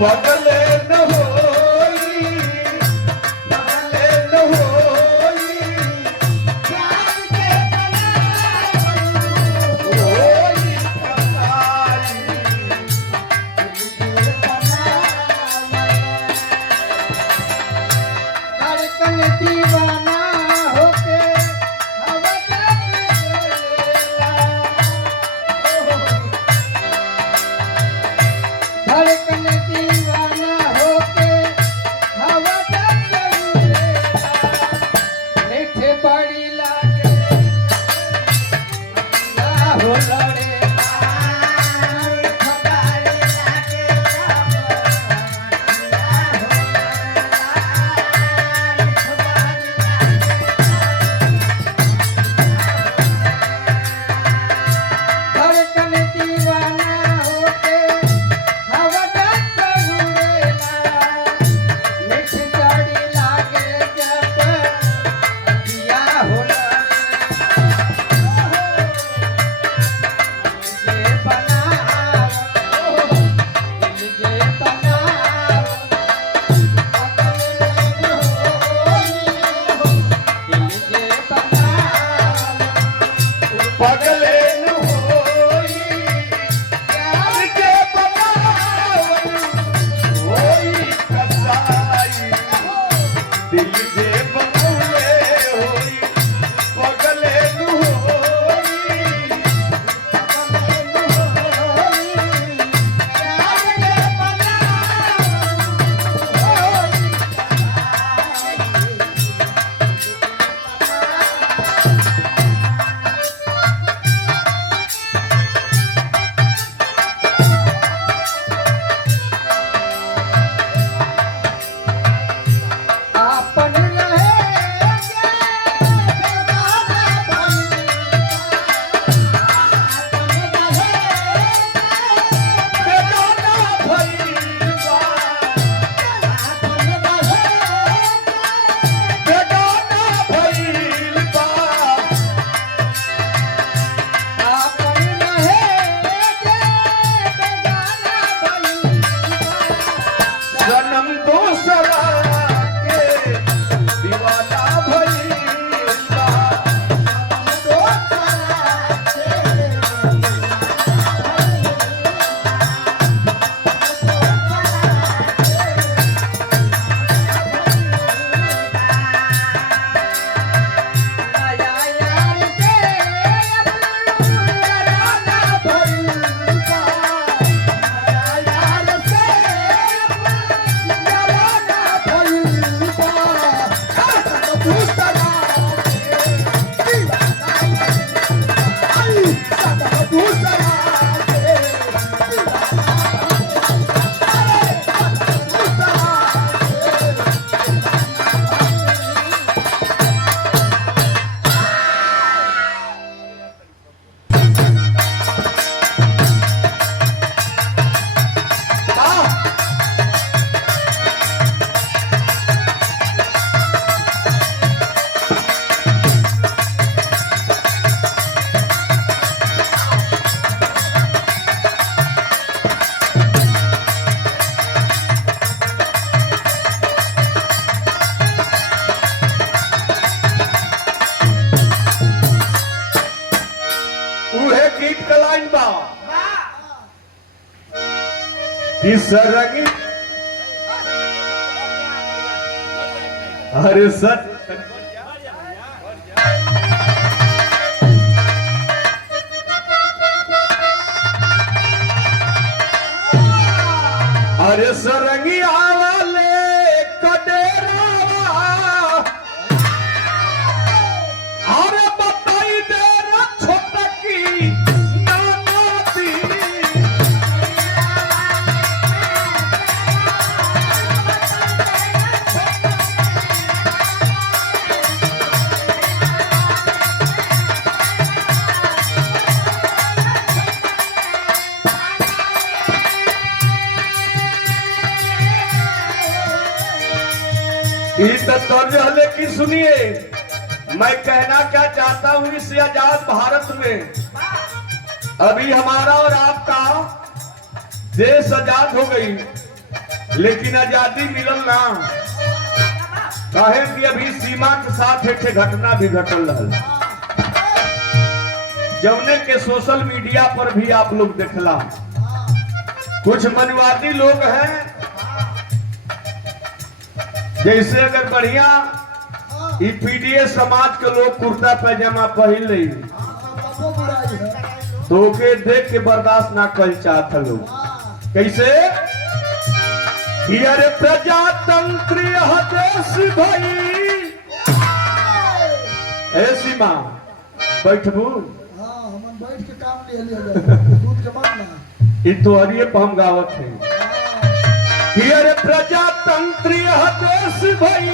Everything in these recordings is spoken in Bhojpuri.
पगले न होई पगले न होई प्यार के होई कसाई धड़कन दीवाना होके हवा धड़कन दीवाना होके हवा मीठे बड़ी लागे हो लड़े धड़कन दीवाना होके हवा मीठ जड़ी लागे जब दिया हो जे बनाओ जे बनाओ जे बनाओ पगले न होई प्यार के बनावन होई कसाई दिल जे बनौले होई पगले न होई आपन बेगाना भइल बा बेगाना भइल बा जन्म दोसरा के दीवाना भइल बा उहे गीत का लाइन बा कि सरंगी अरे सच अरे सरंगी आवाले कडेरा अरे बताई दे रे छोटकी नानाती रहने की सुनिए, मैं कहना क्या चाहता हूं इस आजाद भारत में अभी हमारा और आपका देश आजाद हो गई, लेकिन आजादी मिलल ना, काहे कि अभी सीमा के साथ एक घटना भी घटल रहल, जौने के सोशल मीडिया पर भी आप लोग देखला। कुछ मनवादी लोग हैं, जैसे अगर बढ़िया पीडीए समाज के लोग कुर्ता पैजामा पहन ली तो ओके देख के बर्दाश्त ना कर चाहत लोग। कैसे कि अरे प्रजातंत्र देश भाई, ऐसी माँ बैठबू बैठ के काम ले लिया दूध के मत ना तो अरिये हम गावत है कि अरे प्रजातंत्र देश भाई,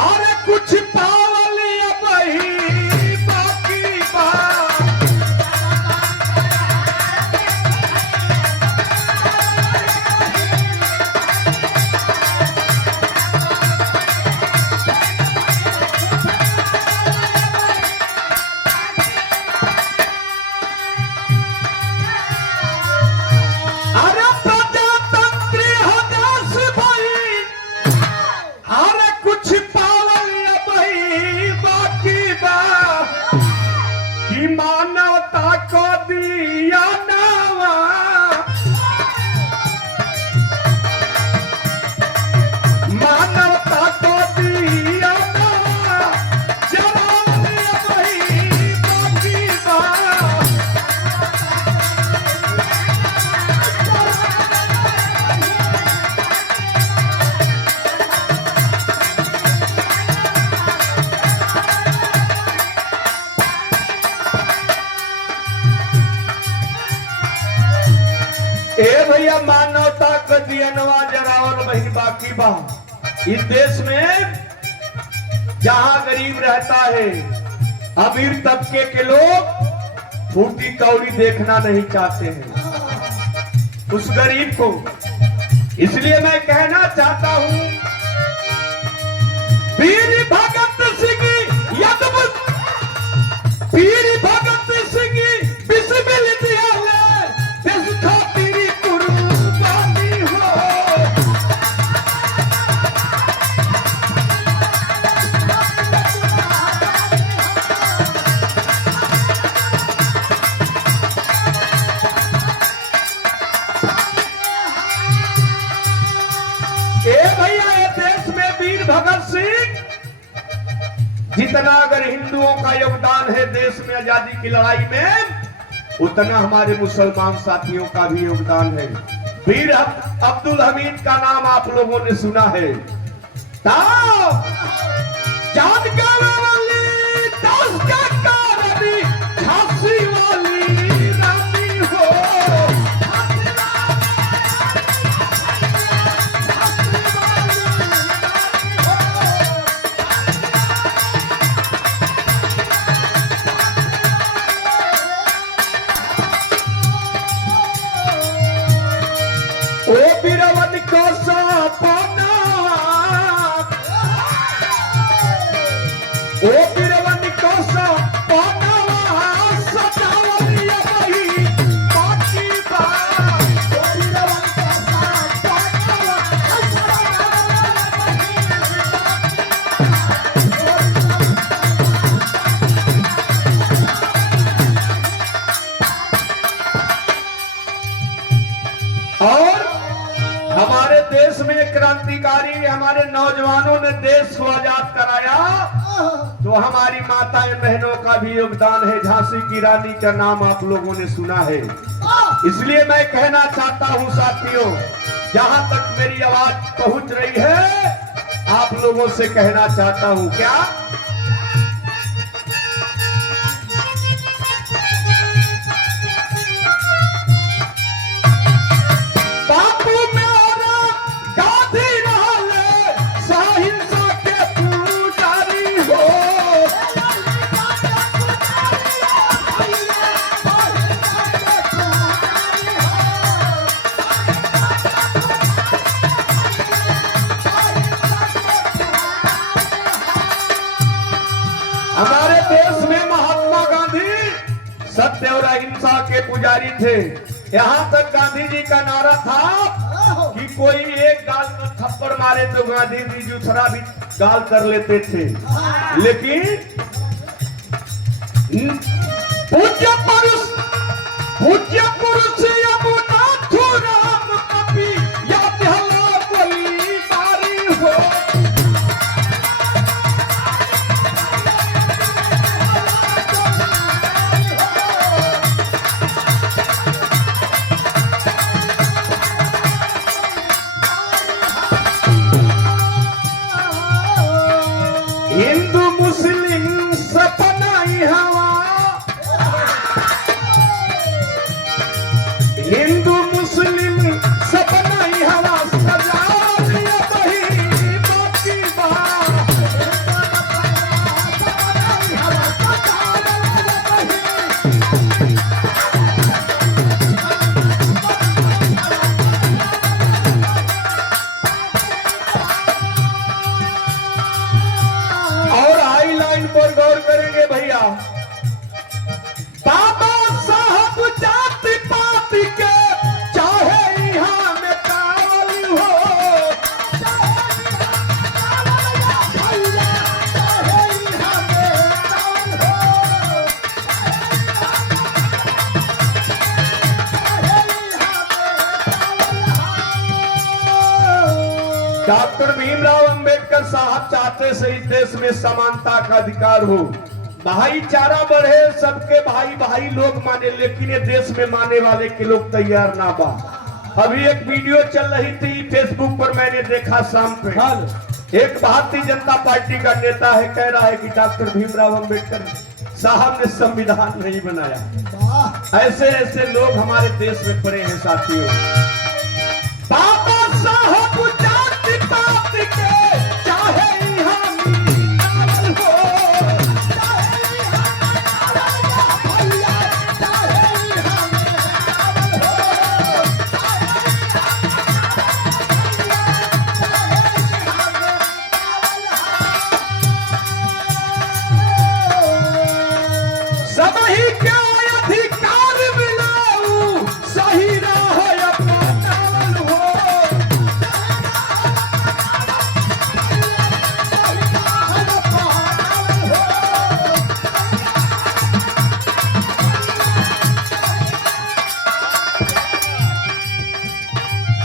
अरे कुछ पावल भाई बाकी बात। मानवता को दिया नावा, मानवता को दिया नावा, जवान भाई बाकी बात। ए भैया मानवता का दियनवा जरावर वही बाकी बा। इस देश में जहां गरीब रहता है, अमीर तबके के लोग फूटी कौड़ी देखना नहीं चाहते हैं उस गरीब को। इसलिए मैं कहना चाहता हूं, वीर भगत सिंह यदुवंश, वीर भगत सिंह विश्वविद्यालय देश खातिर कुर्बानी हो। ए भैया, ये देश में वीर भगत सिंह जितना अगर हिंदुओं का योगदान है देश में आजादी की लड़ाई में, उतना हमारे मुसलमान साथियों का भी योगदान है। वीर अब्दुल हमीद का नाम आप लोगों ने सुना है। जानकार वाली दस का कारणी, झांसी वाली रानी हो। ओ बीरवन को सपना, ओ बीरवन को सपना सजावलिया वही बाकी बात। ओ बीरवन को सपना और हमारे देश में क्रांतिकारी हमारे नौजवानों ने देश को आजाद कराया, तो हमारी माताएं बहनों का भी योगदान है। झांसी की रानी का नाम आप लोगों ने सुना है। इसलिए मैं कहना चाहता हूं साथियों, जहां तक मेरी आवाज पहुंच रही है, आप लोगों से कहना चाहता हूं क्या, हमारे देश में महात्मा गांधी सत्य और अहिंसा के पुजारी थे। यहाँ तक गांधी जी का नारा था आहो, कि कोई एक गाल पर थप्पड़ मारे तो गांधी जी दूसरा भी गाल कर लेते थे, लेकिन पूज्य पुरुष यमुनाथुराम कपि याद हलो बलि बारी हो। हिंदू मुस्लिम सपना हवा, हिंदू मुस्लिम सपना हवा सजा लिया बही बाकी और हाई लाइन पर गौर करेंगे भैया। बाबा साहब जाति पाति के चाहे यहाँ में कावल हो, डॉक्टर भीमराव अंबेडकर साहब चाहते से इस देश में समानता का अधिकार हो, भाईचारा बढ़े, सबके भाई भाई लोग माने, लेकिन ये देश में माने वाले के लोग तैयार ना बा। अभी एक वीडियो चल रही थी फेसबुक पर, मैंने देखा शाम पे, एक भारतीय जनता पार्टी का नेता है, कह रहा है कि डॉक्टर भीमराव अंबेडकर साहब ने संविधान नहीं बनाया। वाह, ऐसे ऐसे लोग हमारे देश में पड़े हैं साथियों। बाबा साहब जाति पाति के चाहे यहाँ मिलावल हो, सबही के अधिकार मिलाऊ, सही राह अपनावल हो।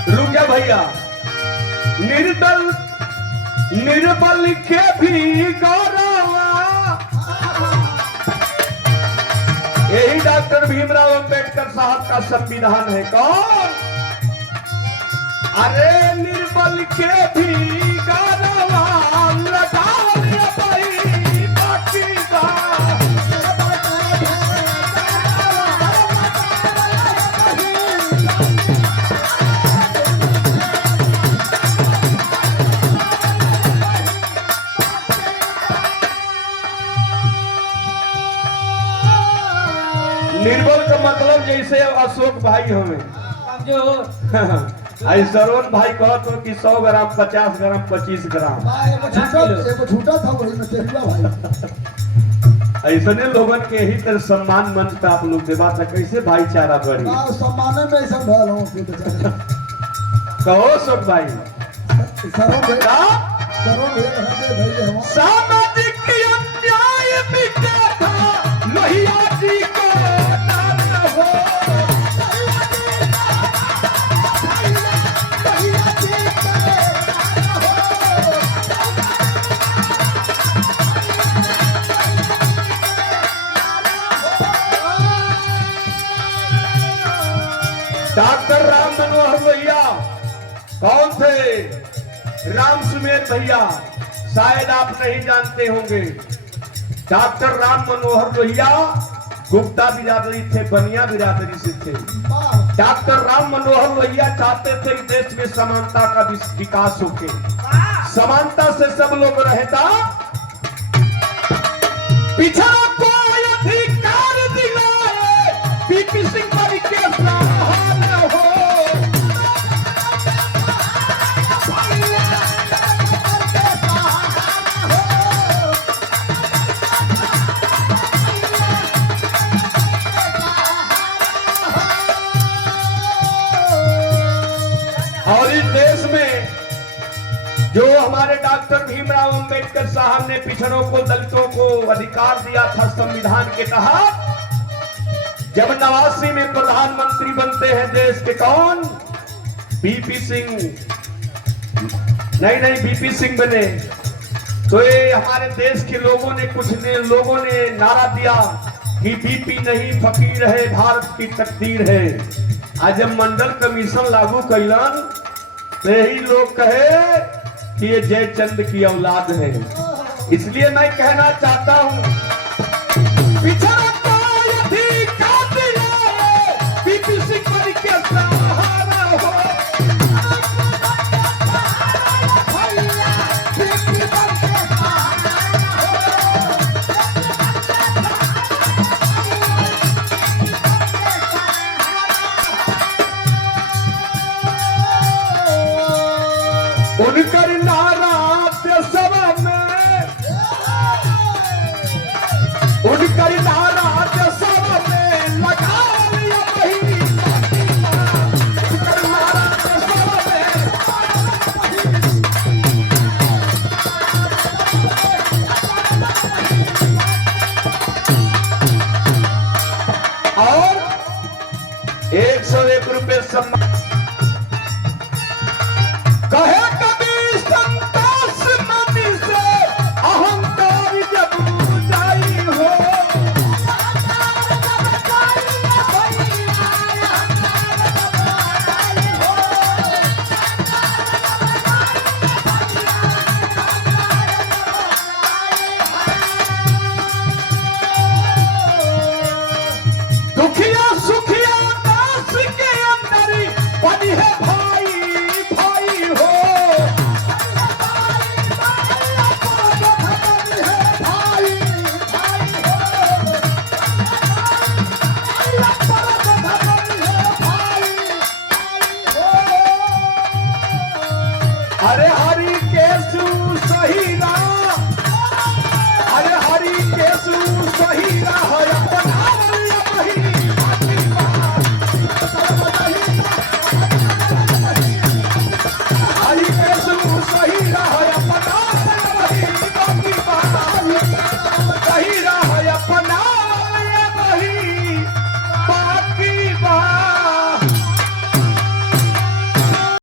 रुक जा भैया, निर्बल के भी गौरव, यही डॉक्टर भीमराव अंबेडकर साहब का संविधान है। कौन? अरे निर्बल के भी गौरव लगाओ रे भाई बाकी का। निर्बल का मतलब जैसे अशोक भाई हमें आई सरवन भाई कहत हो कि 100 ग्राम 50 ग्राम 25 ग्राम, वाह, एगो झूठा था वही में तेरुआ भाई। ऐसने लोगन के ही तरह सम्मान मंच पे आप लोग दे बात कैसे भाईचारा बढ़ी। वाह, सम्माने में ऐसा भल हूँ कि बेचारे कहो अशोक भाई, सरों में का सरों में रहते धैर्य हम सामाजिक अन्याय मिटे था लोहिया जी को दान हो। डॉक्टर राम मनोहर भैया कौन थे? राम सुमेर भैया, शायद आप नहीं जानते होंगे। डॉक्टर राम मनोहर भैया गुप्ता बिरादरी थे, बनिया बिरादरी से थे। डॉक्टर राम मनोहर भैया चाहते थे कि देश में समानता का विकास होके, समानता से सब लोग रहता, पिछड़ा को अधिकार दिलाए, पीपी सिंह पर के सहारा हो। और इस देश में जो हमारे डॉक्टर भीमराव अंबेडकर साहब ने पिछड़ों को, दलितों को अधिकार दिया था संविधान के तहत, जब 89 में प्रधानमंत्री बनते हैं देश के कौन? बीपी सिंह। नहीं बीपी सिंह बने तो ये हमारे देश के लोगों ने नारा दिया कि बीपी नहीं फकीर है, भारत की तकदीर है। आज जब मंडल कमीशन लागू कैलन तो यही लोग कहे कि ये जयचंद की औलाद है। इसलिए मैं कहना चाहता हूं, पिछड़ा का अधिकार दिलाए, बीपी सिंह बन के सहारा हो। उनकर नारा सभा में, उनकर नारा सभा में लगा लिया बहिनी, उनकर नारा सभा में। और 101 रुपये सम्मान